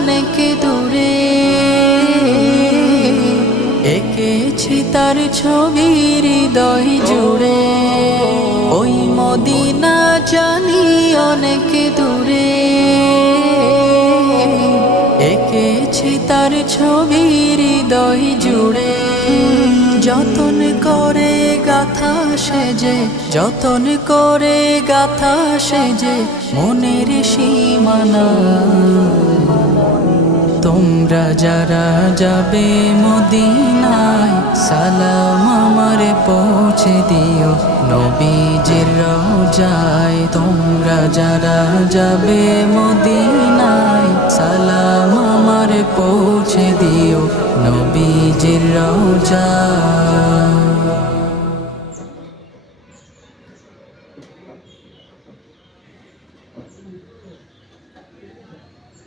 অনেক দূরে, এঁকেছি তার ছবি হৃদয় জুড়ে। ওই মদিনা জানি অনেক দূরে, এঁকেছি তার ছবি হৃদয় জুড়ে। যতন করে গাথা সেজে, যতন করে গাথা সেজে মনের সীমানা। তোমরা যারা যাবে মদিনায় সালাম আমার পৌঁছে দিও নবীজির রওজায়। তোমরা যারা যাবে মদিনায় সালাম আমার পৌঁছে দিও নবীজির রওজায়।